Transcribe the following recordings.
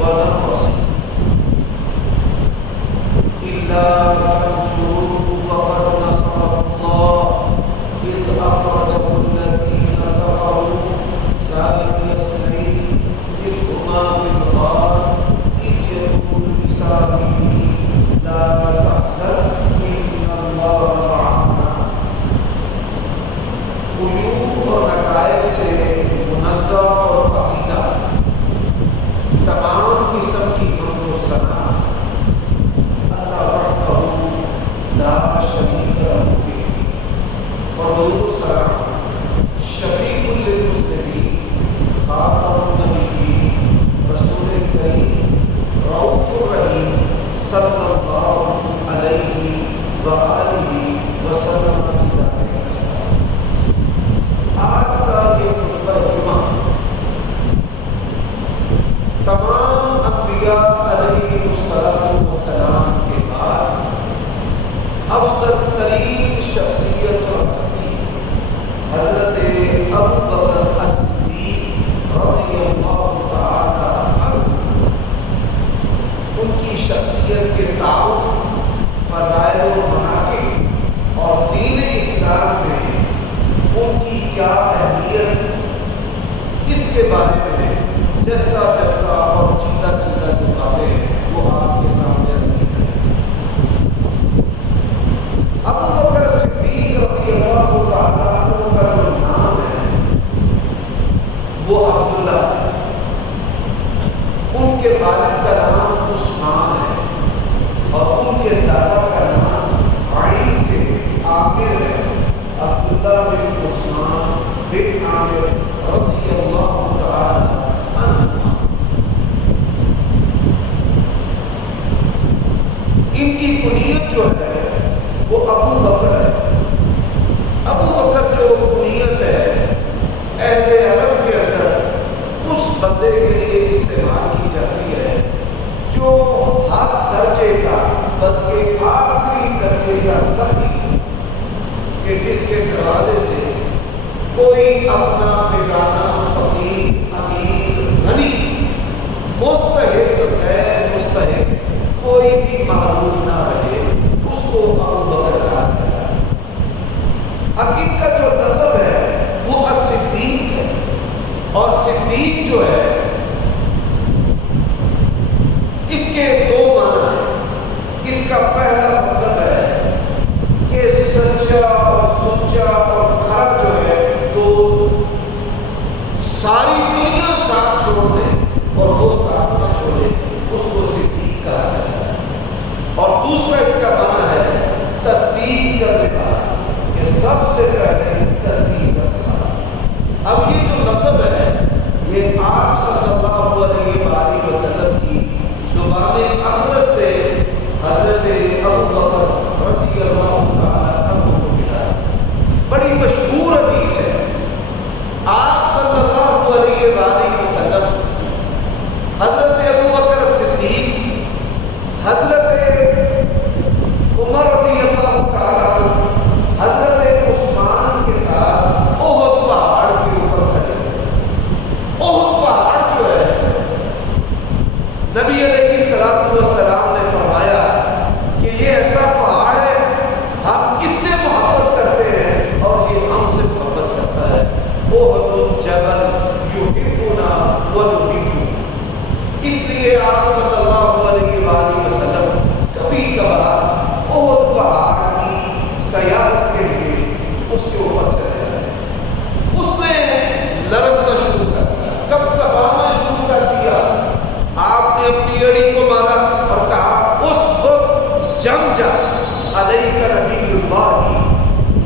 ونفسه إلا تنصروه فقد نصره الله إذ أخرجه الذين كفروا ثاني اثنين إذ هما في الغار إذ يقول لصاحبه لا تحزن إن الله معنا. عیوب اور نقائص سے منزہ اور پاکیزہ تمام قسم کی حمد و ثنا اللہ وحدہ لا شریک لہ کی، اور درود و سلام شفیع للمذنبین خاتم النبیین رسول کریم رؤوف الرحیم صلی اللہ علیہ وآلہ وسلم کی ذات اجمعین۔ آج کا یہ خطبہ جمعہ تمام انبیاء علیہ السلام کے بعد افضل ترین شخصیت اور ہستی حضرت ابو بکر الصدیق رضی اللہ تعالی عنہ، ان کی شخصیت کے تعارف، فضائل و مناقب اور دین اسلام میں ان کی کیا اہمیت، اس کے بارے میں جستا جستا اور چیلا چیلا جو باتیں وہ آپ کے سامنے رکھی جائیں۔ ابو بکر صدیق رضی اللہ تعالیٰ عنہ کا جو نام ہے وہ عبداللہ ہے، ان کے والد کا نام عثمان ہے اور ان کے دادا کا نام عین سے عامر ہے، عبداللہ بن عثمان بن عامر رضی اللہ تعالیٰ عنہ۔ ان کی کنیت جو ہے وہ ابو بکر ہے۔ ابو بکر جو کنیت ہے اہل عرب کے اندر اس بندے کے لیے استعمال کی جاتی ہے جو ہر درجے کا بلکہ آخری درجے کا سخی، کہ جس کے دروازے سے کوئی اپنا بیگانہ فقیر امیر غنی مستحق غیر مستحق کوئی بھی محروم نہ رہے، اس کو ابو بکر کہا جاتا ہے۔ اب ان کا جو لقب ہے وہ الصدیق ہے، اور صدیق جو ہے اس کے دو معنی ہیں۔ اس کا پہلا مطلب ہے کہ سچا اور سچا اور کھرا جو ہے دوست، ساری دنیا ساتھ چھوڑ دے اور وہ ساتھ نہ چھوڑے، اس کو صدیق کہا جاتا ہے۔ اور دوسرا اس کا معنی ہے تصدیق کرنے والا، کہ سب سے پہلے تصدیق کرنے والا۔ اب یہ جو لقب ہے یہ آپ صلی اللہ علیہ وآلہ وسلم کی زبان اقدس سے حضرت ابو بکر رضی اللہ تعالی عنہ کو ملا ہے۔ بڑی مشہور حدیث ہے، آپ صلی اللہ علیہ وآلہ وسلم حضرت ابو بکر صدیق، حضرت عمر رضی اللہ تعالی عنہ، حضرت عثمان کے ساتھ احد پہاڑ کے اوپر کھڑے تھے۔ احد پہاڑ جو ہے نبی علیہ الصلوۃ والسلام نے فرمایا کہ یہ ایسا پہاڑ ہے ہم اس سے محبت کرتے ہیں اور یہ ہم سے محبت کرتا ہے۔ احد جبل یحبنا ونحبہ، اس لیے آپ صلی اللہ علیہ وآلہ وسلم کبھی کبھار احد پہاڑ کی سیاحت کے لیے اس کے اوپر چلے گئے۔ اس نے لرزنا شروع کر دیا، کب کبانا شروع کر دیا۔ آپ نے اپنی اڑی کو مارا اور کہا اس وقت جم جا علیہ نبی اللہ،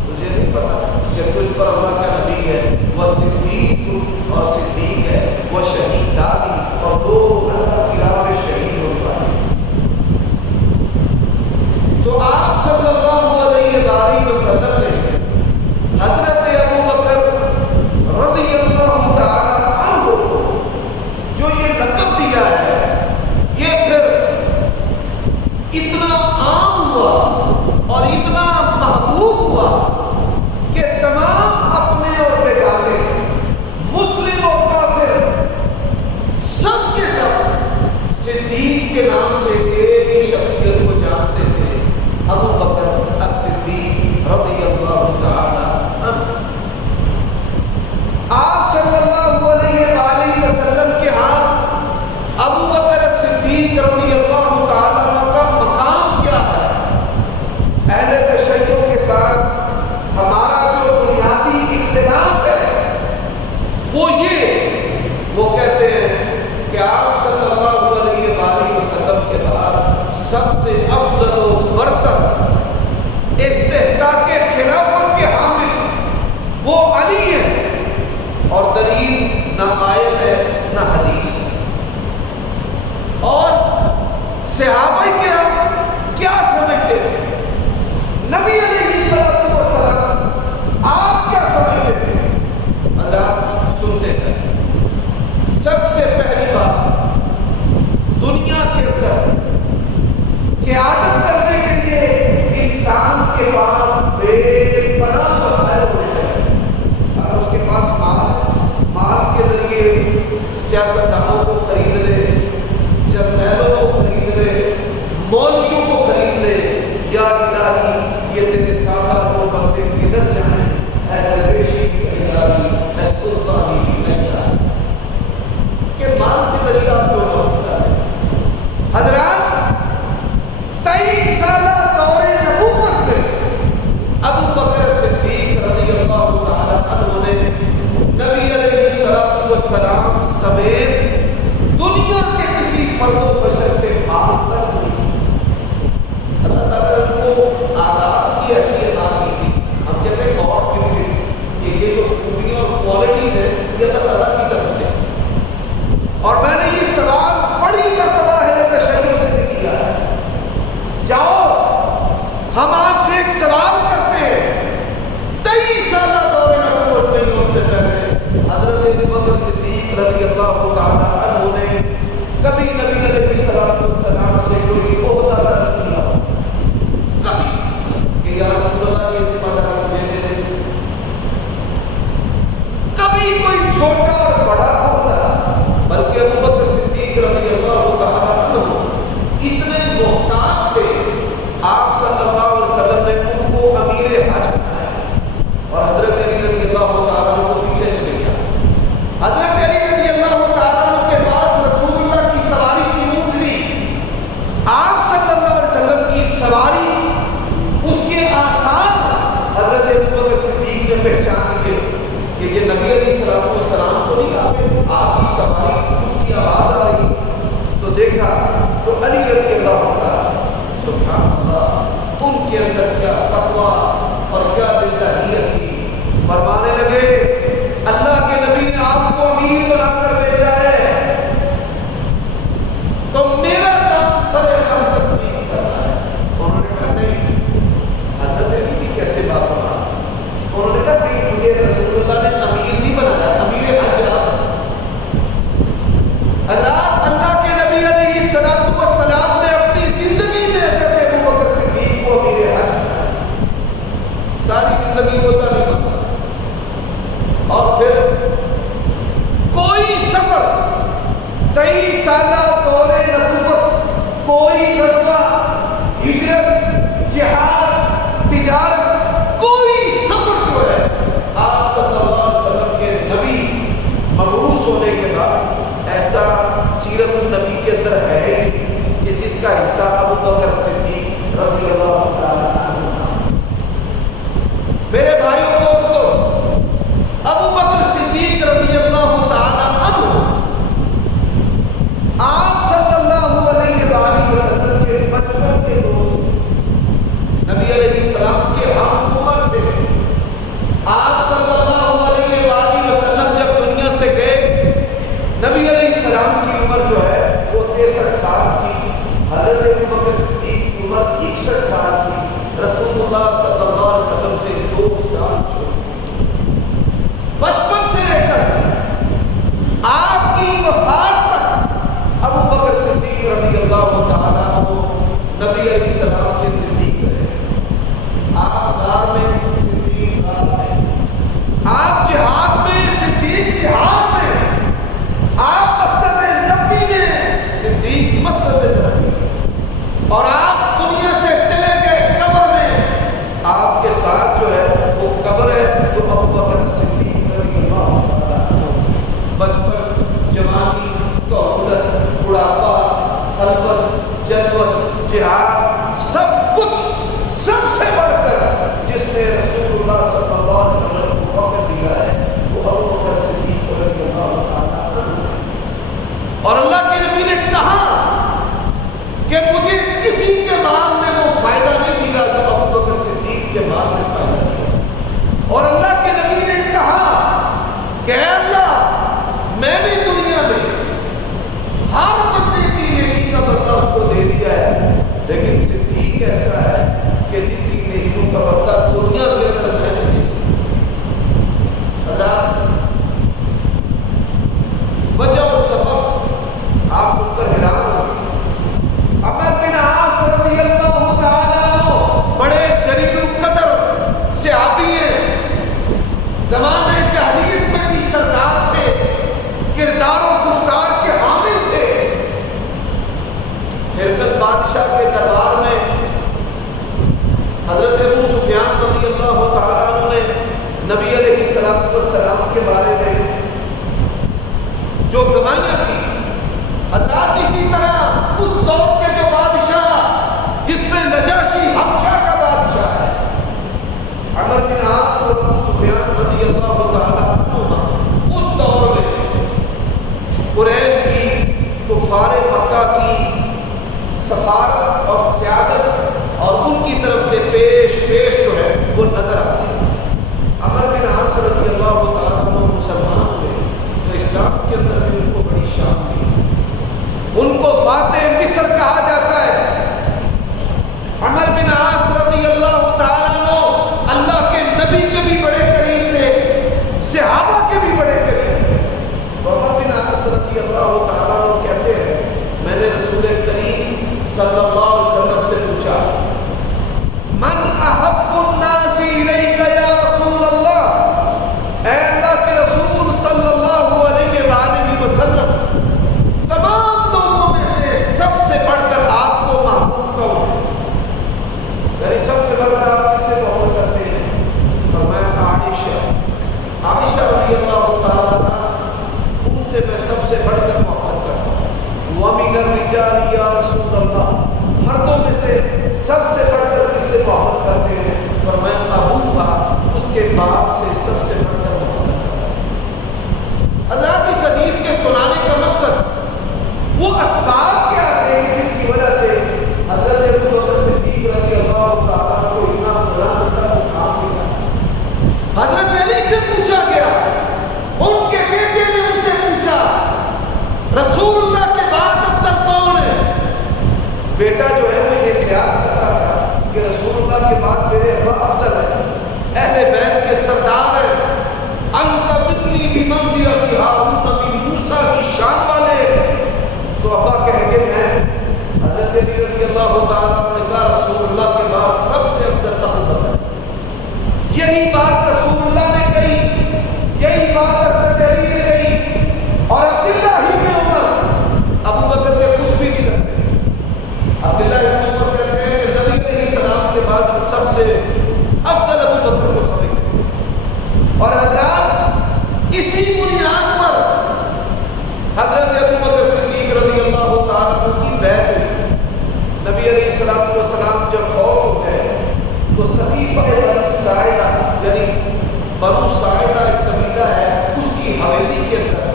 تجھے نہیں پتا کہ تجھ پر اللہ کا نبی ہے، وہ صدیق اور صدیق ہے، وہ شہیدانی اور دو اللہ کی راہ میں شہید ہونے والے۔ تو آپ صلی اللہ علیہ وآلہ وسلم نے حضرت ابو بکر رضی اللہ تعالی عنہ جو یہ لقب دیا ہے، یہ پھر صدیق کے نام سے ایک ہی شخصیت کو جانتے تھے، ابو بکر الصدیق رضی اللہ تعالی عنہ۔ آپ صلی اللہ علیہ وآلہ وسلم کے ہاں ابو بکر الصدیق رضی اللہ تعالی عنہ کا مقام کیا ہے؟ اہل تشیع کے ساتھ ہمارا جو بنیادی اختلاف ہے وہ یہ، وہ کہتے ہیں کہ آپ صلی اللہ علیہ وآلہ وسلم کے بعد سب سے افضل و برتر استحقاق خلافت کے حامل وہ علی ہیں، اور دلیل نہ آیت ہے نہ حدیث ہے۔ اور صحابہ کرام کیا سمجھتے تھے؟ نبی علیہ السلام آپ کیا سمجھتے تھے؟ حضرات سنتے تھے۔ سب سے پہلی بات، دنیا کے اندر قیادت کرنے کے لیے انسان کے پاس بے پناہ وسائل ہونے چاہیے۔ اگر اس کے پاس مال کے ذریعے سیاستدانوں کو خرید لے، جرنیلوں کو خرید لے، مولویوں کو خرید لے، یا الہی یہ تیرے سادہ کو بندے کدھر جائیں، اے درویشی کی عیاری، اے سلطانی کی عیاری، کہ مال کے ذریعے آپ جو ہوتا ہے۔ حضرات 23 سالہ دور نبوت میں ابو بکر صدیق رضی اللہ تعالی عنہ نے نبی علیہ السلام سمیت دنیا کے کسی فرد و بشر سے مال تک نہیں۔ اللہ تعالیٰ نے کو عادات کی ایسی عطا کی تھی، ہم کہتے ہیں گاڈ گفٹڈ، کہ یہ جو خوبیاں اور کوالٹیز ہیں یہ اللہ تعالیٰ کی طرف سے۔ اور میں نے یہ سوال بڑی مرتبہ اہل تشیع سے بھی کیا ہے، جاؤ ہم آپ سے ایک سوال کرتے ہیں، 23 سالہ دور نبوت میں اس سے پہلے حضرت ابو بکر صدیق رضی اللہ تعالی عنہ نے کبھی نبی علیہ السلام سے کوئی عہدہ طلب کیا؟ کبھی کہ یا رسول اللہ یہ ذمہ داری مجھے دے دیں؟ کبھی کوئی چھوٹا اور بڑا عہدہ؟ بلکہ ابو بکر صدیق رضی اللہ تعالی عنہ اتنے محتاط تھے، آپ صلی اللہ علیہ وسلم نے ان کو امیر حج بنایا اور حضرت علی رضی اللہ تعالیٰ عنہ کو پیچھے سے بھیجا۔ حضرت علی رضی اللہ تعالیٰ عنہ کے پاس رسول اللہ کی سواری کی اونٹنی، آپ صلی اللہ علیہ وسلم کی سواری، اس کے آثار حضرت ابو بکر صدیق نے پہچان لیے کہ یہ نبی علیہ السلام کو نہیں آپ کی سواری، اس کی آواز آ رہی، تو دیکھا تو علی رضی اللہ تعالیٰ، سبحان اللہ، ان کے اندر کیا تقویٰ اور کیا دلداریت تھی، فرمانے لگے اللہ کے نبی نے آپ کو امیر بنا کر بھیجا ہے، تو میرا کام سر خم تسلیم کرنا ہے۔ انہوں نے کہا نہیں، حضرت علی بھی کیسے بات بنا؟ انہوں نے کہا کہ مجھے رسول اللہ نے امیر نہیں بنایا، امیر حج بنا۔ حضرات اللہ کے نبی علیہ السلام نے اپنی زندگی میں حضرت ابو بکر صدیق کو امیر حج بنایا، ساری زندگی ہوتا نہیں بنا۔ اور پھر کوئی سفر 23 سالہ دور نبوت، کوئی غزوہ، ہجرت، جہاد، تجارت، کوئی سفر جو ہے آپ صلی اللہ علیہ وسلم کے نبی مبعوث ہونے کے بعد ایسا سیرت النبی کے اندر ہے ہی کہ جس کا حصہ ابو بکر صدیق رضی اللہ تعالی عنہ۔ میرے بھائیوں دوستو، ابو بکر صدیق رضی اللہ تعالی عنہ آپ صلی اللہ علیہ وآلہ وسلم کے بچپن کے دوست، نبی علیہ السلام کے ہم عمر تھے۔ آپ صلی اللہ علیہ وآلہ وسلم جب دنیا سے گئے، نبی علیہ السلام کی عمر جو ہے وہ 63 سال تھی، حضرت ابو بکر صدیق کی عمر 61 سال تھی، رسول اللہ صلی اللہ علیہ وسلم سے 2 سال چھوٹے۔ بچپن سے لے کر آپ کی وفات تک ابو بکر صدیق رضی اللہ تعالیٰ عنہ نبی علیہ السلام کے صدیق رہے۔ آپ غار میں صدیق غار میں، آپ جہاد میں صدیق جہاد میں، آپ مسجد نبوی میں صدیق خلوت جلوت جہاد سب کچھ سب سے بڑھ کر جس نے رسول اللہ صلی اللہ علیہ وسلم کو موقع دیا ہے وہ ابو بکر صدیق رضی اللہ تعالیٰ عنہ۔ اور اللہ کے نبی نے کہا کہ مجھے کسی کے مال میں وہ فائدہ نہیں ملا جو ابو بکر صدیق کے مال میں فائدہ ملا۔ اور اللہ کے نبی نے کہا کہ اے اللہ میں نے دنیا میں ہر بندے کی نیکی کا بدلہ اس کو دے دیا ہے، لیکن صدیق ایسا ہے کہ جس کی نیکیوں کا بدلہ دنیا کے اندر میں نہیں دے سکتا۔ حضرات وجہ اور سبب آپ سن کر حیران ہو۔ عمر بن عاص رضی اللہ تعالیٰ عنہ بڑے جلیل القدر صحابی ہیں، زمانہ جاہلیت میں بھی سردار تھے، کردار و گفتار کے حامل تھے۔ ہرقل بادشاہ کے دربار میں حضرت ابو سفیان رضی اللہ تعالیٰ عنہ نے نبی علیہ السلام کے بارے میں جو گواہیاں کی، حضرات اسی طرح اس دور کے جو بادشاہ جس میں نجاشی حبشہ کا بادشاہ ہے، عمر بن عاص اور ابو سفیان رضی اللہ تعالیٰ عنہ اس دور میں قریش کی کفار مکہ کی سفارت اور سیادت اور ان کی طرف سے پیش جو ہے وہ نظر آتی ہے۔ عمر بن عاص رضی اللہ تعالیٰ عنہ مسلمان ہوئے تو اسلام کے اندر بھی ان کو بڑی شان دی، ان کو فاتح مصر کہا جاتا ہے۔ عمر بن عاص رضی اللہ تعالیٰ عنہ اللہ کے نبی کے بھی بڑے قریب تھے، صحابہ کے بھی بڑے قریب تھے۔ عمر بن عاص رضی اللہ تعالیٰ عنہ کہتے ہیں میں نے رسول کریم صلی اللہ علیہ وسلم سے پوچھا من احب الناس الیک یا رسول اللہ، اے اللہ کے رسول صلی اللہ علیہ وآلہ وسلم تمام لوگوں میں سے سب سے بڑھ کر آپ کو محبوب کون ہے؟ یعنی سب سے بڑھ کر آپ کس سے محبت کرتے ہیں؟ فرمایا عائشہ رضی اللہ تعالیٰ عنہ، ان سے میں سب سے بڑھ کر محبت کرتا ہوں۔ وَمِنَ الرِّجَالِ يَا رَسُولَ اللَّهِ، مردوں میں سے سب سے بڑھ کر کس سے محبت کرتے ہیں؟ فرمایا ابوہا، اس کے باپ سے سب سے بڑھ کر محبت کرتا ہے۔ حضرات اس حدیث کے سنانے کا مقصد وہ اسباب کیا تھے جس کی وجہ سے حضرت ابو بکر صدیق رضی اللہ تعالیٰ کو اتنا بلند کا مقام ملا۔ حضرت علی سے پوچھا گیا، ان کے بیٹے نے ان سے پوچھا رسول اللہ کے بعد افضل کون ہے؟ بیٹا جو ہے وہ یہ خیال کرتا تھا کہ رسول اللہ کے بعد میرے ابا افضل ہے، اہل بیت کے سردار ہیں، انت منی بمنزلۃ ہارون من موسیٰ کی شان والے۔ تو ابا کہیں گے میں، حضرت علی رضی اللہ تعالیٰ عنہ نے کہا رسول اللہ کے بعد سب سے افضل ابو بکر۔ یہی بات رسول اللہ نے کہی، یہی بات حضرت علی نے کہی، اور عبداللہ ابن عمر ابو بکر کے کچھ بھی نہیں کرتے۔ عبداللہ ابن عمر کہتے ہیں کہ نبی علیہ السلام کے بعد ہم سب سے افضل ابو بکر کو سمجھتے ہیں۔ اور حضرات اسی بنیاد پر حضرت ابو بکر صدیق رضی اللہ تعالیٰ عنہ کی بیعت ہوئی۔ نبی علیہ السلام جب فوت ہو گئے تو ثقیفہ بنی ساعدہ یعنی بنو ساعدہ ایک قبیلہ ہے، اس کی حویلی کے اندر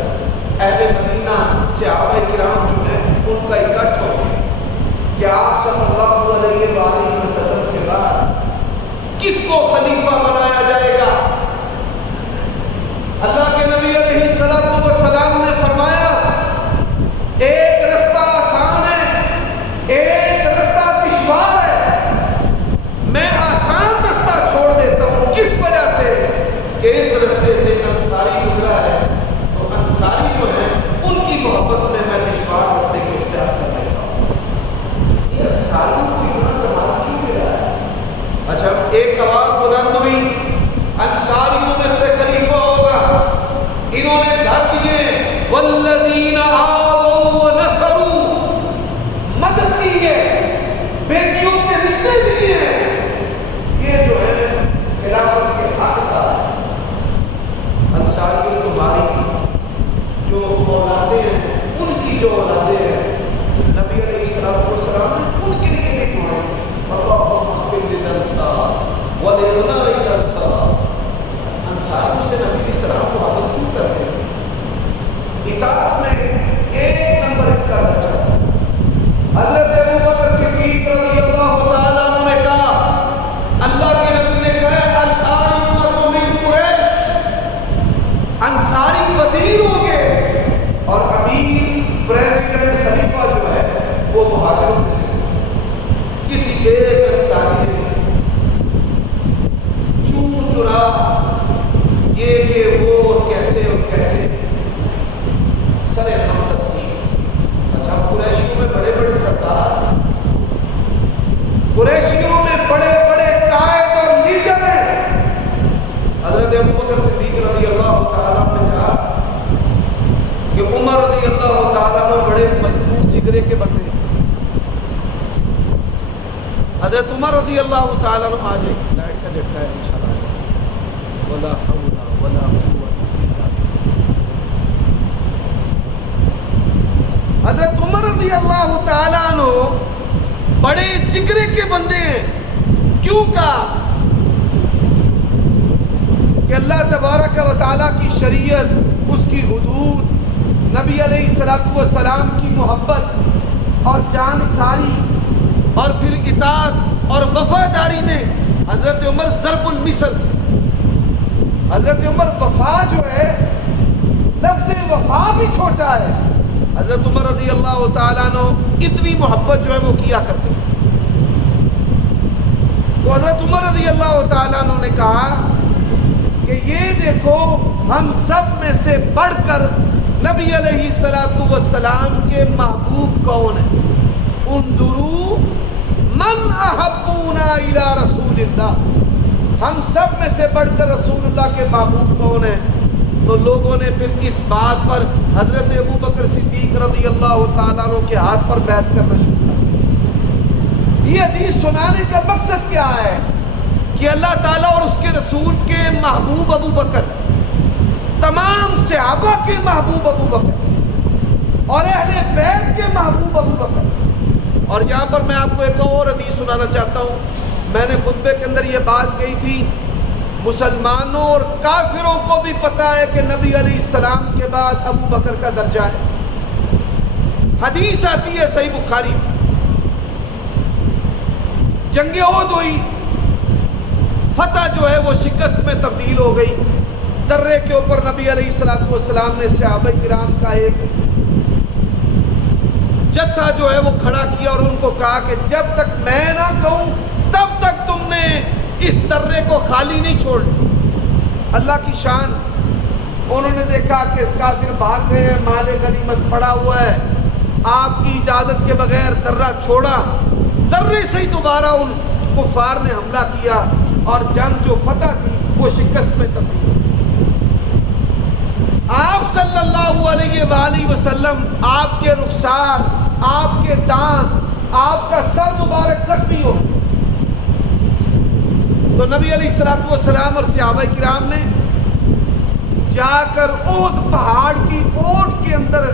اہل مدینہ صحابہ کرام جو ہیں ان کا اکٹھ ہو گیا کہ آپ صلی اللہ علیہ وآلہ وسلم کے بعد کس کو خلیفہ بنایا جائے گا؟ اللہ کے نبی علیہ السلام نے فرمایا ایک رستہ آسان ہے، ایک رستہ دشوار ہے، میں آسان رستہ چھوڑ دیتا ہوں۔ کس وجہ سے؟ کہ اس رستے سے انصاری گزرا ہے، تو انصاری جو ہے ان کی محبت میں دشوار رستے کو اختیار کر لیتا ہوں۔ یہ انصاریوں کو اتنا کمال کیوں ملا ہے؟ اچھا ایک آواز بلند ہوئی ابو بکر صدیق رضی اللہ تعالیٰ نے کہا کہ عمر رضی اللہ تعالیٰ عنہ بڑے مضبوط جگرے کے بندے ہیں. حضرت عمر رضی اللہ تعالیٰ عنہ آ جائے. لائٹ کا جھٹکا ہے انشاءاللہ. ولا حول ولا قوت الا باللہ. حضرت عمر رضی اللہ تعالیٰ عنہ بڑے جگرے کے بندے ہیں. کیوں کہا؟ کہ اللہ تبارک و تعالیٰ کی شریعت، اس کی حدود، نبی علیہ الصلوۃ والسلام کی محبت اور جان ساری اور پھر اطاعت اور وفاداری میں حضرت عمر ضرب المثل تھے. حضرت عمر وفا جو ہے، لفظ وفا بھی چھوٹا ہے. حضرت عمر رضی اللہ تعالیٰ عنہ اتنی محبت جو ہے وہ کیا کرتے تھے. تو حضرت عمر رضی اللہ تعالیٰ عنہ نے کہا کہ یہ دیکھو ہم سب میں سے بڑھ کر نبی علیہ الصلوۃ والسلام کے محبوب کون ہیں؟ انظروا من احبونا الی رسول اللہ. ہم سب میں سے بڑھ کر رسول اللہ کے محبوب کون ہیں؟ تو لوگوں نے پھر اس بات پر حضرت ابو بکر صدیق رضی اللہ تعالیٰ عنہ کے ہاتھ پر بیعت کرنا شروع کیا. یہ حدیث سنانے کا مقصد کیا ہے؟ کہ اللہ تعالیٰ اور اس کے رسول کے محبوب ابو بکر، تمام صحابہ کے محبوب ابو بکر اور اہل بیت کے محبوب ابو بکر. اور یہاں پر میں آپ کو ایک اور حدیث سنانا چاہتا ہوں. میں نے خطبے کے اندر یہ بات کہی تھی، مسلمانوں اور کافروں کو بھی پتا ہے کہ نبی علیہ السلام کے بعد ابو بکر کا درجہ ہے. حدیث آتی ہے صحیح بخاری میں، جنگ احد ہوئی، فتح جو ہے وہ شکست میں تبدیل ہو گئی. درے کے اوپر نبی علیہ الصلوۃ والسلام نے صحابہ کرام کا ایک جتھا جو ہے وہ کھڑا کیا اور ان کو کہا کہ جب تک میں نہ کہوں تب تک تم نے اس درے کو خالی نہیں چھوڑنا. اللہ کی شان. انہوں نے دیکھا کہ کافر بھاگ گئے ہیں، مال غنیمت پڑا ہوا ہے، آپ کی اجازت کے بغیر درہ چھوڑا. درے سے ہی دوبارہ ان کفار نے حملہ کیا اور جنگ جو فتح تھی وہ شکست میں تبدیل ہوئی. آپ صلی اللہ علیہ وآلہ وسلم، آپ کے رخسار، آپ کے دانت، آپ کا سر مبارک زخمی ہو. تو نبی علیہ الصلوۃ والسلام اور صحابہ کرام نے جا کر احد پہاڑ کی اوٹ کے اندر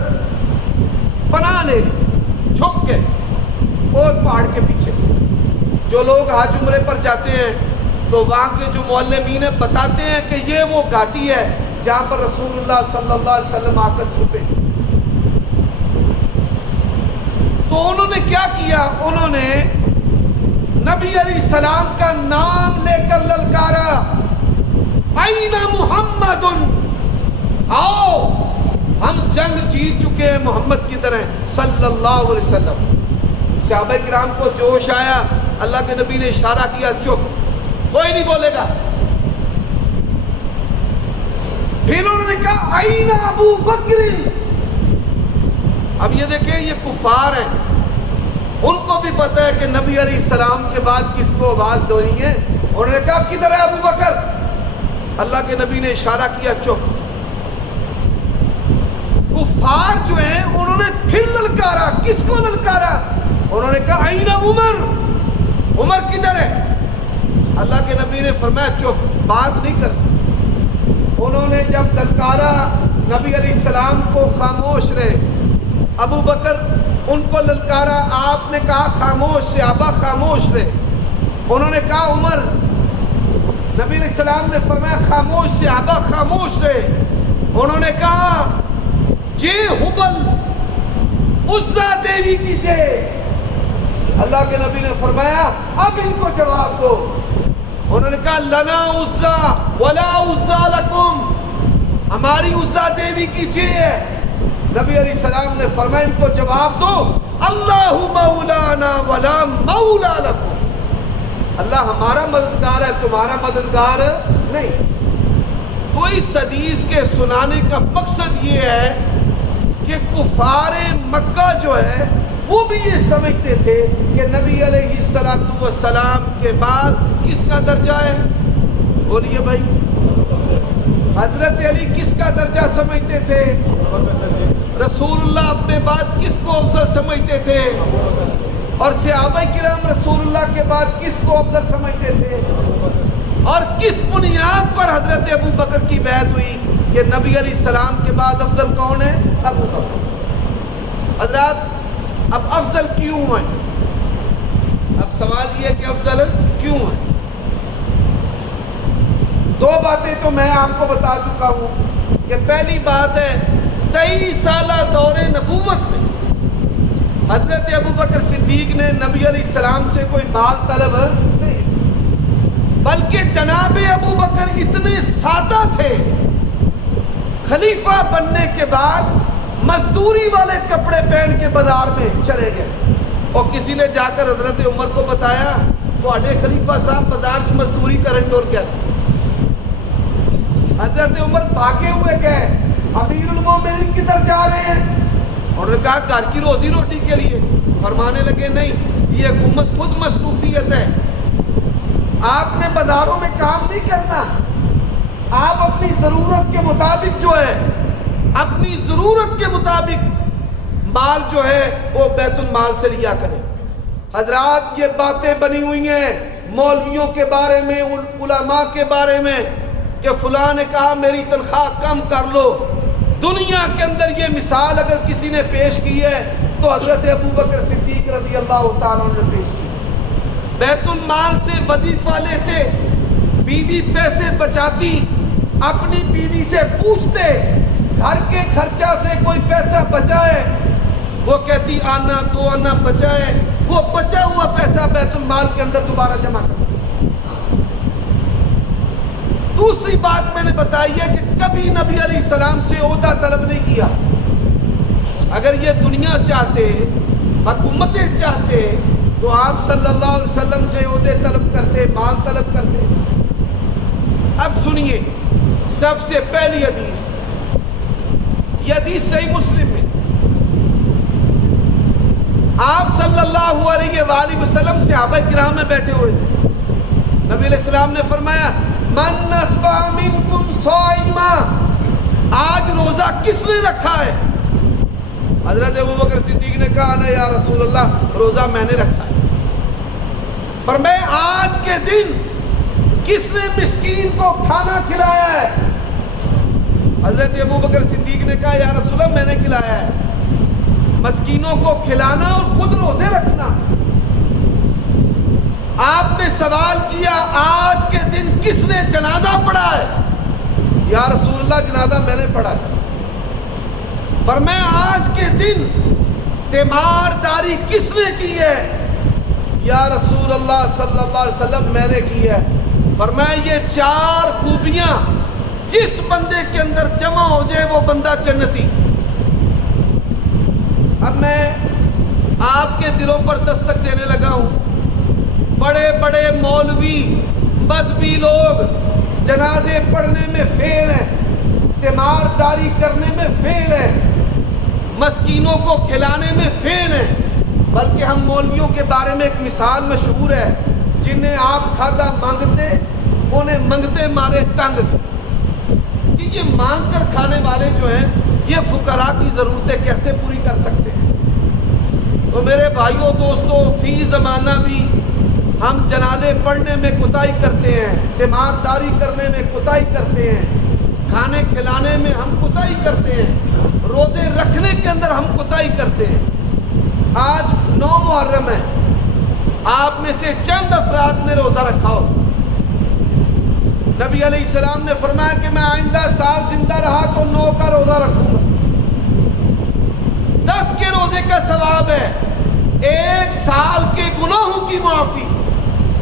پناہ لے لی، چھپ کے احد پہاڑ کے پیچھے. جو لوگ حج عمرے پر جاتے ہیں تو وہاں کے جو معلمین بتاتے ہیں کہ یہ وہ گھاٹی ہے جہاں پر رسول اللہ صلی اللہ علیہ وسلم آ کر چھپے. تو انہوں نے کیا کیا؟ انہوں نے نبی علیہ السلام کا نام لے کر للکارا، اینا محمد، آؤ ہم جنگ جیت چکے ہیں، محمد کی طرح صلی اللہ علیہ وسلم. صحابہ کرام کو جوش آیا. اللہ کے نبی نے اشارہ کیا، چپ، کوئی نہیں بولے گا. پھر انہوں نے کہا اینا ابو بکر. اب یہ دیکھیں یہ کفار ہیں، ان کو بھی پتہ ہے کہ نبی علیہ السلام کے بعد کس کو آواز دینی ہے. انہوں نے کہا کدھر ہے ابو بکر؟ اللہ کے نبی نے اشارہ کیا، چپ. کفار جو ہیں انہوں نے پھر للکارا. کس کو للکارا؟ انہوں نے کہا اینا عمر، عمر کدھر ہے؟ اللہ کے نبی نے فرمایا چپ، بات نہیں کر. انہوں نے جب للکارا، نبی علیہ السلام کو خاموش رہے. ابو بکر ان کو للکارا، آپ نے کہا خاموش، صحابہ خاموش رہے. انہوں نے کہا عمر، نبی علیہ السلام نے فرمایا خاموش، صحابہ خاموش رہے. انہوں نے کہا جے حبل عزا دیوی کیجئے. اللہ کے نبی نے فرمایا اب ان کو جواب دو. انہوں نے کہا لنا عزا ولا عزا لکم، ہماری عزا دیوی کیجئے. نبی علیہ السلام نے فرمایا ان کو جواب دو اللہ مولانا ولا مولا لکم، اللہ ہمارا مددگار ہے، تمہارا مددگار نہیں. تو اس حدیث کے سنانے کا مقصد یہ ہے کہ کفار مکہ جو ہے وہ بھی یہ سمجھتے تھے کہ نبی علیہ الصلوۃ والسلام کے بعد کس کا درجہ ہے؟ بولیے بھائی، حضرت علی کس کا درجہ سمجھتے تھے؟ رسول اللہ اپنے بعد کس کو افضل سمجھتے تھے؟ اور صحابہ کرام رسول اللہ کے بعد کس کو افضل سمجھتے تھے؟ اور کس بنیاد پر حضرت ابو بکر کی بیعت ہوئی کہ نبی علیہ السلام کے بعد افضل کون ہے؟ ابو بکر۔ حضرات اب افضل کیوں ہیں؟ اب سوال یہ کہ افضل کیوں ہیں؟ دو باتیں تو میں آپ کو بتا چکا ہوں کہ پہلی بات ہے 23 سالہ دور نبوت میں حضرت ابو بکر صدیق نے نبی علیہ السلام سے کوئی مال طلب نہیں، بلکہ جناب ابو بکر اتنے سادہ تھے، خلیفہ بننے کے بعد مزدوری والے کپڑے پہن کے بازار میں چلے گئے، اور کسی نے جا کر حضرت عمر کو بتایا تو آڈے خلیفہ صاحب بازار کی مزدوری کریں اور کیا تھا؟ حضرت عمر بھاگے ہوئے گئے، امیر المومنین کدھر جا رہے ہیں؟ انہوں نے کہا گھر کی روزی روٹی کے لیے۔ فرمانے لگے نہیں، یہ حکومت خود مصروفیت ہے، آپ نے بازاروں میں کام نہیں کرنا، آپ اپنی ضرورت کے مطابق جو ہے، اپنی ضرورت کے مطابق مال جو ہے وہ بیت المال سے لیا کریں۔ حضرات یہ باتیں بنی ہوئی ہیں مولویوں کے بارے میں، علماء کے بارے میں کہ فلاں نے کہا میری تنخواہ کم کر لو۔ دنیا کے اندر یہ مثال اگر کسی نے پیش کی ہے تو حضرت ابو بکر صدیق رضی اللہ تعالیٰ نے پیش کی۔ بیت المال سے وظیفہ لیتے، بیوی پیسے بچاتی، اپنی بیوی سے پوچھتے گھر کے خرچہ سے کوئی پیسہ بچائے، وہ کہتی آنا دو آنا بچائے، وہ بچا ہوا پیسہ بیت المال کے اندر دوبارہ جمع کرتا۔ دوسری بات میں نے بتائی ہے کہ کبھی نبی علیہ السلام سے عہدہ طلب نہیں کیا۔ اگر یہ دنیا چاہتے، حکومتیں چاہتے تو آپ صلی اللہ علیہ وسلم سے عہدے طلب کرتے، مال طلب کرتے۔ اب سنیے سب سے پہلی حدیث، یہ حدیث صحیح مسلم میں، آپ صلی اللہ علیہ وآلہ وسلم صحابہ کرام میں بیٹھے ہوئے تھے، نبی علیہ السلام نے فرمایا من نصبہ منکم صائما، آج روزہ کس نے رکھا ہے؟ حضرت ابو بکر صدیق نے کہا نا یا رسول اللہ روزہ میں نے رکھا ہے۔ فرمایا آج کے دن کس نے مسکین کو کھانا کھلایا ہے؟ حضرت ابو بکر صدیق نے کہا یا رسول اللہ میں نے کھلایا ہے۔ مسکینوں کو کھلانا اور خود روزے رکھنا۔ آپ نے سوال کیا آج کے دن کس نے جنازہ پڑھا ہے؟ یا رسول اللہ جنازہ میں نے پڑھا ہے۔ فرمایا آج کے دن تیمارداری کس نے کی ہے؟ یا رسول اللہ صلی اللہ علیہ وسلم میں نے کی ہے۔ فرمایا یہ چار خوبیاں جس بندے کے اندر جمع ہو جائے وہ بندہ جنتی۔ اب میں آپ کے دلوں پر دستک دینے لگا ہوں، بڑے بڑے مولوی مذہبی لوگ جنازے پڑھنے میں فیل ہیں، تیمارداری کرنے میں فیل ہیں، مسکینوں کو کھلانے میں فیل ہیں، بلکہ ہم مولویوں کے بارے میں ایک مثال مشہور ہے، جنہیں آپ کھادا مانگتے انہیں منگتے مارے ٹنگ کہ یہ مانگ کر کھانے والے جو ہیں یہ فقراء کی ضرورتیں کیسے پوری کر سکتے ہیں؟ تو میرے بھائیوں دوستوں فی زمانہ بھی ہم جنازے پڑھنے میں کوتاہی کرتے ہیں، تیمارداری کرنے میں کوتاہی کرتے ہیں، کھانے کھلانے میں ہم کوتاہی کرتے ہیں، روزے رکھنے کے اندر ہم کوتاہی کرتے ہیں۔ آج 9 محرم ہے، آپ میں سے چند افراد نے روزہ رکھا ہو۔ نبی علیہ السلام نے فرمایا کہ میں آئندہ سال زندہ رہا تو 9 کا روزہ رکھوں گا۔ 10 کے روزے کا ثواب ہے، 1 سال کے گناہوں کی معافی۔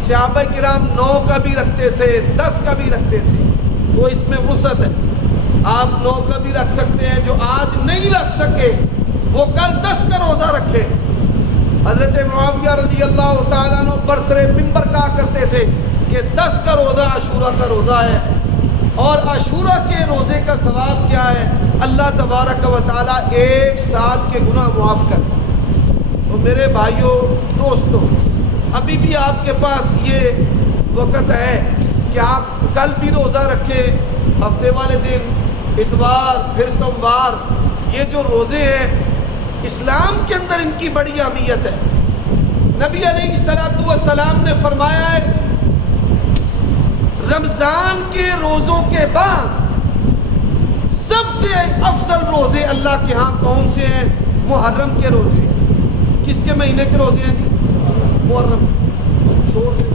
صحابہ کرام 9 کا بھی رکھتے تھے، 10 کا بھی رکھتے تھے، تو اس میں وسعت ہے، آپ 9 کا بھی رکھ سکتے ہیں۔ جو آج نہیں رکھ سکے وہ کل 10 کا روزہ رکھے۔ حضرت معاویہ رضی اللہ تعالیٰ عنہ برسر منبر کہا کرتے تھے کہ 10 کا روزہ عاشورہ کا روزہ ہے، اور عاشورہ کے روزے کا ثواب کیا ہے؟ اللہ تبارک و تعالیٰ 1 سال کے گناہ معاف کرتا ہے۔ تو میرے بھائیوں دوستوں، ابھی بھی آپ کے پاس یہ وقت ہے کہ آپ کل بھی روزہ رکھے، ہفتے والے دن، اتوار، پھر سوموار، یہ جو روزے ہیں اسلام کے اندر ان کی بڑی اہمیت ہے۔ نبی علیہ الصلوۃ والسلام نے فرمایا ہے رمضان کے روزوں کے بعد سب سے افضل روزے اللہ کے ہاں کون سے ہیں؟ محرم کے روزے۔ کس کے مہینے کے روزے ہیں جی؟ محرم۔ چھوڑ دیں،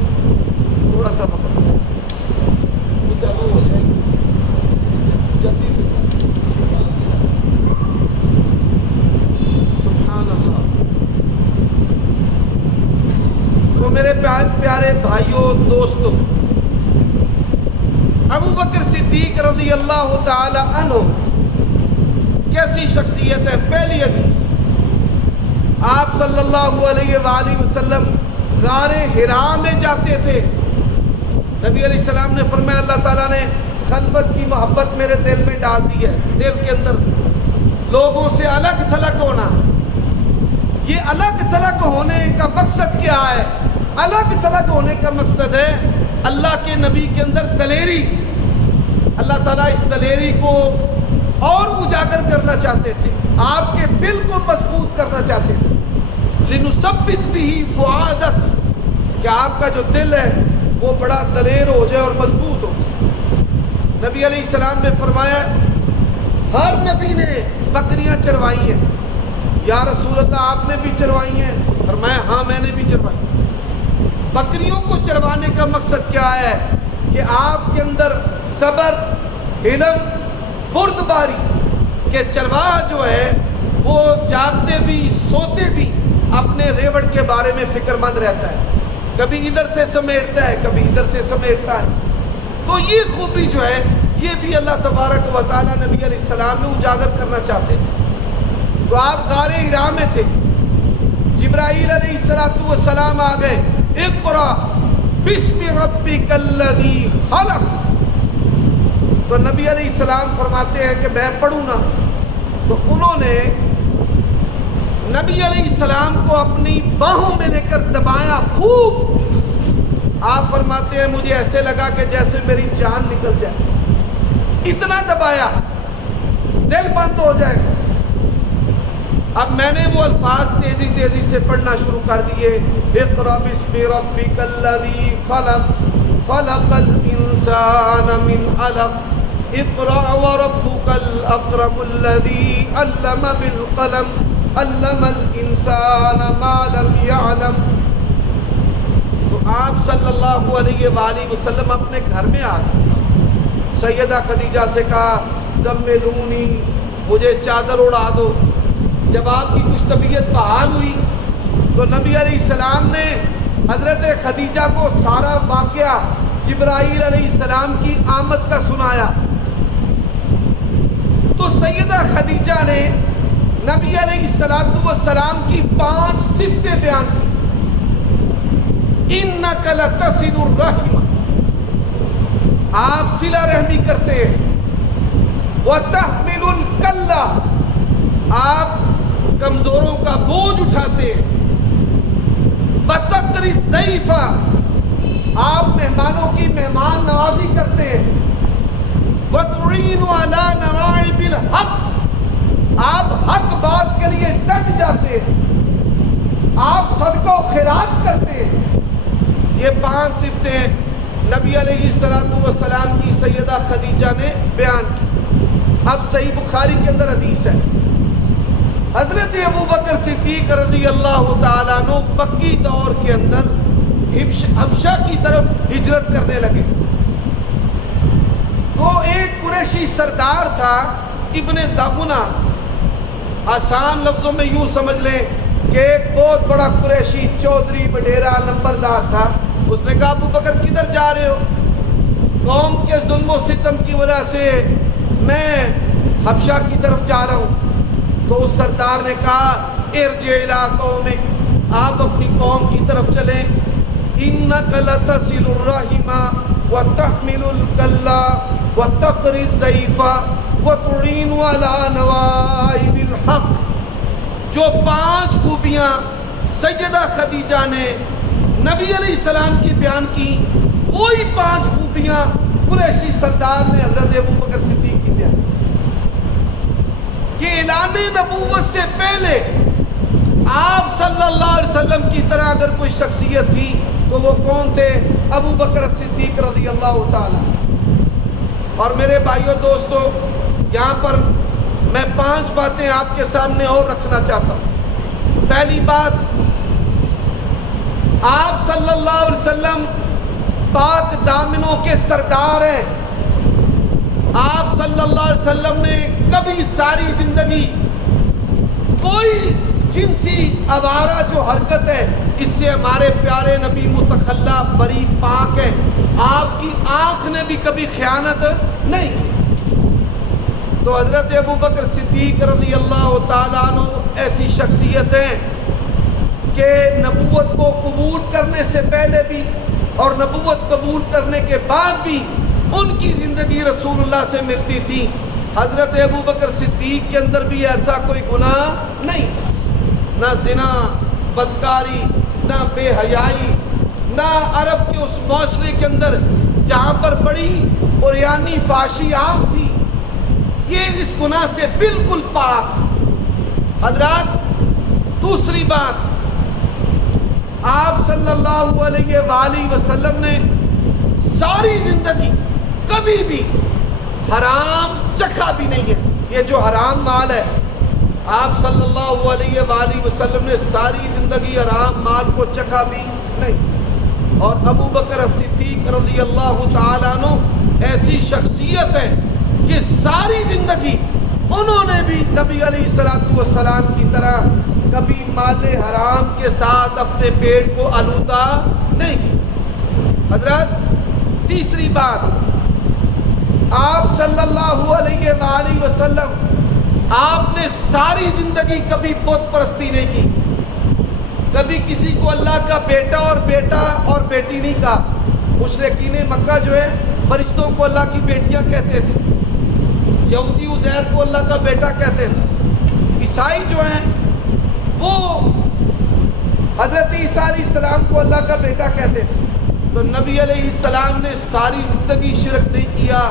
تھوڑا سا وقت یہ چالو ہو جائے گی جلدی۔ سبحان اللہ۔ تو میرے پیارے بھائیوں دوستوں، ابو بکر صدیق رضی اللہ تعالی عنہ کیسی شخصیت ہے؟ پہلی حدیث، آپ صلی اللہ علیہ وآلہ وسلم غار حراء میں جاتے تھے۔ نبی علیہ السلام نے فرمایا اللہ تعالیٰ نے خلوت کی محبت میرے دل میں ڈال دی ہے۔ دل کے اندر لوگوں سے الگ تھلگ ہونا، یہ الگ تھلگ ہونے کا مقصد کیا ہے؟ الگ تھلگ ہونے کا مقصد ہے اللہ کے نبی کے اندر دلیری۔ اللہ تعالیٰ اس دلیری کو اور اجاگر کرنا چاہتے تھے، آپ کے دل کو مضبوط کرنا چاہتے تھے۔ لِنُثَبِّتْ بِهِ فُؤَادَكَ، کہ آپ کا جو دل ہے وہ بڑا دلیر ہو جائے اور مضبوط ہو۔ نبی علیہ السلام نے فرمایا ہر نبی نے بکریاں چروائی ہیں۔ یا رسول اللہ آپ نے بھی چروائی ہیں؟ فرمایا ہاں میں نے بھی چروائی۔ بکریوں کو چروانے کا مقصد کیا ہے؟ کہ آپ کے اندر صبر، علم، بردباری، کہ چرواہ جو ہے وہ جاگتے بھی سوتے بھی اپنے ریوڑ کے بارے میں فکر مند رہتا ہے، کبھی ادھر سے سمیٹتا ہے کبھی ادھر سے سمیٹتا ہے۔ تو یہ خوبی جو ہے یہ بھی اللہ تبارک و تعالیٰ نبی علیہ السلام میں اجاگر کرنا چاہتے تھے۔ تو آپ غار حراء میں تھے، جبرائیل علیہ السلام آ گئے، اقرأ بسم ربک الذی خلق۔ تو نبی علیہ السلام فرماتے ہیں کہ میں پڑھوں نا، تو انہوں نے نبی علیہ السلام کو اپنی باہوں میں لے کر دبایا خوب۔ آپ فرماتے ہیں مجھے ایسے لگا کہ جیسے میری جان نکل جائے، اتنا دبایا دل بند ہو جائے گا۔ اب میں نے وہ الفاظ تیزی سے پڑھنا شروع کر دیے، اقرأ بسم ربک الذی خلق خلق الانسان من علق اقرأ وربک الاکرم الذی علم بالقلم علم الانسان ما لم يعلم۔ تو آپ صلی اللہ علیہ وآلہ وسلم اپنے گھر میں آ گئے، سیدہ خدیجہ سے کہا زملونی، مجھے چادر اڑا دو۔ جب آپ کی کچھ طبیعت بحال ہوئی تو نبی علیہ السلام نے حضرت خدیجہ کو سارا واقعہ جبرائیل علیہ السلام کی آمد کا سنایا۔ تو سیدہ خدیجہ نے نبی علیہ السلام کی 5 صفتیں بیان کی۔ اِنَّكَ لَتَصِلُ الرَّحِمَ، آپ صلہ رحمی کرتے ہیں۔ وَتَحْمِلُ الْكَلَّ، آپ کمزوروں کا بوجھ اٹھاتے ہیں۔ وَتَقْرِي الضَّيْفَ، آپ مہمانوں کی مہمان نوازی کرتے ہیں۔ وَتُعِينُ عَلَى نَوَائِبِ الْحَقِّ، آپ حق بات کے لیے ڈٹ جاتے ہیں، آپ صدقہ و خیرات کرتے ہیں۔ یہ 5 صفتیں نبی علیہ السلام کی سیدہ خدیجہ نے بیان کی۔ اب صحیح بخاری کے اندر حدیث ہے، حضرت ابو بکر صدیق رضی اللہ تعالیٰ عنہ مکی دور کے اندر حبشہ کی طرف ہجرت کرنے لگے۔ تو ایک قریشی سردار تھا ابن دغنہ، آسان لفظوں میں یوں سمجھ لیں کہ ایک بہت بڑا قریشی چودھری وڈیرا نمبردار تھا۔ اس نے کہا ابو بکر کدھر جا رہے ہو؟ قوم کے ظلم و ستم کی وجہ سے میں حبشہ کی طرف جا رہا ہوں۔ تو اس سردار نے کہا ارجع الی قومک، آپ اپنی قوم کی طرف چلیں۔ انک لتصل الرحم وتحمل الکل وتقری الضیف وتعین علی نوائب الحق۔ جو 5 خوبیاں سیدہ خدیجہ نے نبی علیہ السلام کی بیان کی، وہی 5 خوبیاں خوبیاں قریشی سردار نے حضرت ابو بکر صدیق کی بیان کہ اعلان نبوت سے پہلے آپ صلی اللہ علیہ وسلم کی طرح اگر کوئی شخصیت تھی تو وہ کون تھے؟ ابو بکر صدیق رضی اللہ تعالی۔ اور میرے بھائیوں دوستوں، یہاں پر میں 5 باتیں آپ کے سامنے اور رکھنا چاہتا ہوں۔ پہلی بات، آپ صلی اللہ علیہ وسلم پاک دامنوں کے سردار ہیں۔ آپ صلی اللہ علیہ وسلم نے کبھی ساری زندگی کوئی جنسی آوارہ جو حرکت ہے، اس سے ہمارے پیارے نبی متخلا بری پاک ہے۔ آپ کی آنکھ نے بھی کبھی خیانت نہیں کی۔ تو حضرت ابو بکر صدیق رضی اللہ تعالیٰ عنہ ایسی شخصیت ہیں کہ نبوت کو قبول کرنے سے پہلے بھی اور نبوت قبول کرنے کے بعد بھی ان کی زندگی رسول اللہ سے ملتی تھی۔ حضرت ابو بکر صدیق کے اندر بھی ایسا کوئی گناہ نہیں تھا، نہ زنا، بدکاری، نہ بے حیائی، نہ عرب کے اس معاشرے کے اندر جہاں پر بڑی عریانی فحاشی عام تھی، یہ اس گناہ سے بالکل پاک۔ حضرات، دوسری بات، آپ صلی اللہ علیہ وآلہ وسلم نے ساری زندگی کبھی بھی حرام چکھا بھی نہیں ہے۔ یہ جو حرام مال ہے، آپ صلی اللہ علیہ وآلہ وسلم نے ساری زندگی حرام مال کو چکھا بھی نہیں۔ اور ابو بکر صدیق رضی اللہ تعالیٰ عنہ ایسی شخصیت ہے کہ ساری زندگی انہوں نے بھی نبی علیہ السلام کی طرح کبھی مال حرام کے ساتھ اپنے پیٹ کو آلودہ نہیں کی۔ حضرات، تیسری بات، آپ صلی اللہ علیہ وآلہ وسلم آپ نے ساری زندگی کبھی بت پرستی نہیں کی، کبھی کسی کو اللہ کا بیٹا اور بیٹی نہیں کہا۔ مشرکین مکہ جو ہے فرشتوں کو اللہ کی بیٹیاں کہتے تھے، یہودی عزیر کو اللہ کا بیٹا کہتے تھے، عیسائی جو ہیں وہ حضرت عیسیٰ علیہ السلام کو اللہ کا بیٹا کہتے تھے۔ تو نبی علیہ السلام نے ساری زندگی شرک نہیں کیا،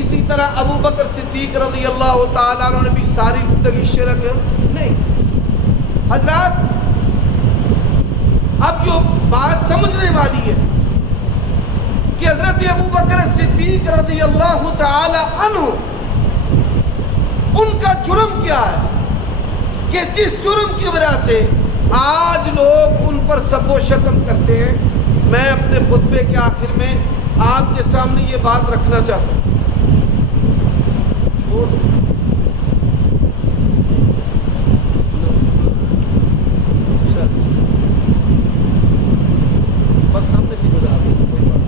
اسی طرح ابو بکر صدیق رضی اللہ تعالیٰ عنہ نے بھی ساری زندگی شرک نہیں۔ حضرات، اب جو بات سمجھنے والی ہے کہ حضرت ابو بکر صدیق رضی اللہ تعالیٰ عنہ ان کا جرم کیا ہے کہ جس جرم کی وجہ سے آج لوگ ان پر سب و شتم کرتے ہیں۔ میں اپنے خطبے کے آخر میں آپ کے سامنے یہ بات رکھنا چاہتا ہوں۔ بس ہم نے سی گزار کوئی بات۔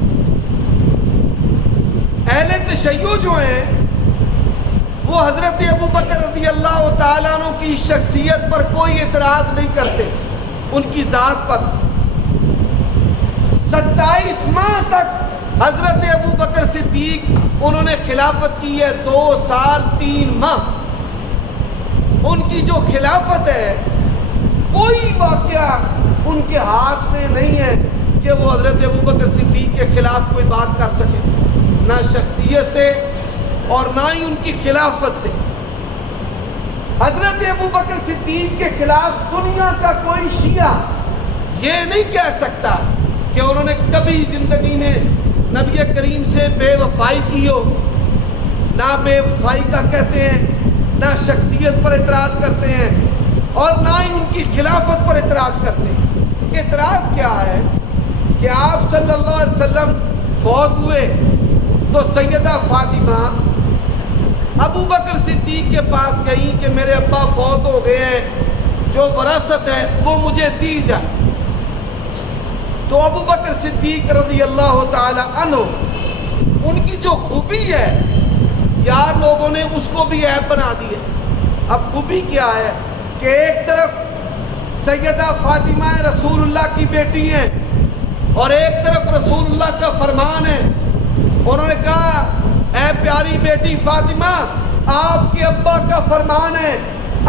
اہل تشیع جو ہیں وہ حضرت ابو بکر رضی اللہ تعالیٰ عنہ کی شخصیت پر کوئی اعتراض نہیں کرتے، ان کی ذات پر۔ 27 ماہ تک حضرت ابو بکر صدیق انہوں نے خلافت کی ہے، 2 سال 3 ماہ۔ ان کی جو خلافت ہے، کوئی واقعہ ان کے ہاتھ میں نہیں ہے کہ وہ حضرت ابو بکر صدیق کے خلاف کوئی بات کر سکے، نہ شخصیت سے اور نہ ہی ان کی خلافت سے۔ حضرت ابو بکر صدیق کے خلاف دنیا کا کوئی شیعہ یہ نہیں کہہ سکتا کہ انہوں نے کبھی زندگی میں نبی کریم سے بے وفائی کی ہو۔ نہ بے وفائی کا کہتے ہیں، نہ شخصیت پر اعتراض کرتے ہیں، اور نہ ہی ان کی خلافت پر اعتراض کرتے ہیں۔ اعتراض کیا ہے کہ آپ صلی اللہ علیہ وسلم فوت ہوئے تو سیدہ فاطمہ ابو بکر صدیق کے پاس گئیں کہ میرے ابا فوت ہو گئے ہیں، جو وراثت ہے وہ مجھے دی جائے۔ تو ابو بکر صدیق رضی اللہ تعالی عنہ، ان کی جو خوبی ہے یار لوگوں نے اس کو بھی عیب بنا دی ہے۔ اب خوبی کیا ہے کہ ایک طرف سیدہ فاطمہ رسول اللہ کی بیٹی ہیں اور ایک طرف رسول اللہ کا فرمان ہے۔ انہوں نے کہا، اے پیاری بیٹی فاطمہ، آپ کے ابا کا فرمان ہے،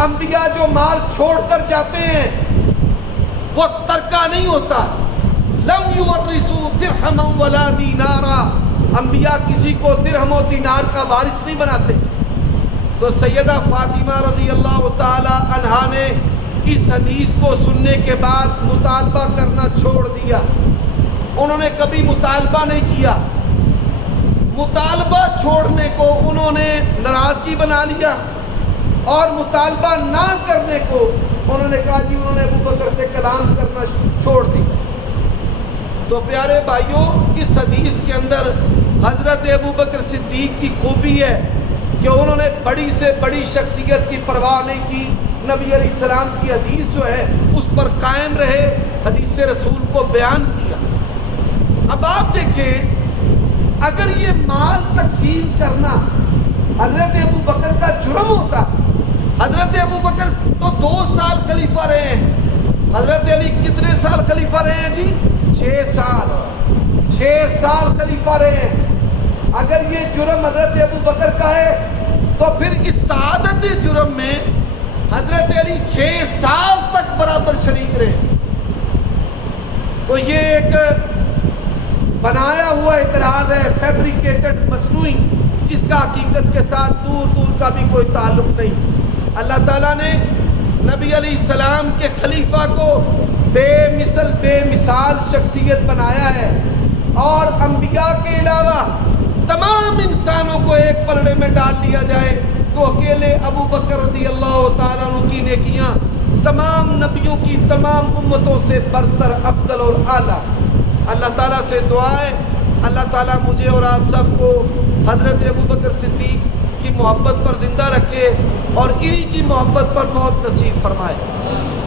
انبیاء جو مال چھوڑ کر جاتے ہیں وہ ترکہ نہیں ہوتا۔ لم یورثوا درہما ولا دینارا، انبیاء کسی کو درہم و دینار کا وارث نہیں بناتے۔ تو سیدہ فاطمہ رضی اللہ تعالی عنہا نے اس حدیث کو سننے کے بعد مطالبہ کرنا چھوڑ دیا۔ انہوں نے کبھی مطالبہ نہیں کیا، مطالبہ چھوڑنے کو انہوں نے ناراضگی بنا لیا، اور مطالبہ نہ کرنے کو انہوں نے کہا جی انہوں نے ابو بکر سے کلام کرنا چھوڑ دیا۔ تو پیارے بھائیوں، اس حدیث کے اندر حضرت ابو بکر صدیق کی خوبی ہے کہ انہوں نے بڑی سے بڑی شخصیت کی پرواہ نہیں کی، نبی علیہ السلام کی حدیث جو ہے اس پر قائم رہے، حدیث رسول کو بیان کیا۔ اب آپ دیکھیں، اگر یہ مال تقسیم کرنا حضرت ابو بکر کا جرم ہوتا، حضرت ابو بکر تو 2 سال خلیفہ رہے ہیں، حضرت علی کتنے سال خلیفہ رہے ہیں جی؟ 6 سال خلیفہ رہے ہیں۔ اگر یہ جرم حضرت ابو بکر کا ہے تو پھر اس سعادت جرم میں حضرت علی 6 سال تک برابر شریک رہے۔ تو یہ ایک بنایا ہوا اعتراض ہے، فیبریکیٹڈ، مصنوعی، جس کا حقیقت کے ساتھ دور کا بھی کوئی تعلق نہیں۔ اللہ تعالیٰ نے نبی علیہ السلام کے خلیفہ کو بے مثل بے مثال شخصیت بنایا ہے، اور انبیاء کے علاوہ تمام انسانوں کو ایک پلڑے میں ڈال دیا جائے تو اکیلے ابو بکر رضی اللہ تعالیٰ عنہ کی نیکیاں تمام نبیوں کی تمام امتوں سے برتر، افضل اور اعلیٰ۔ اللہ تعالیٰ سے دعا ہے اللہ تعالیٰ مجھے اور آپ سب کو حضرت ابو بکر صدیق کی محبت پر زندہ رکھے اور انہی کی محبت پر موت نصیب فرمائے۔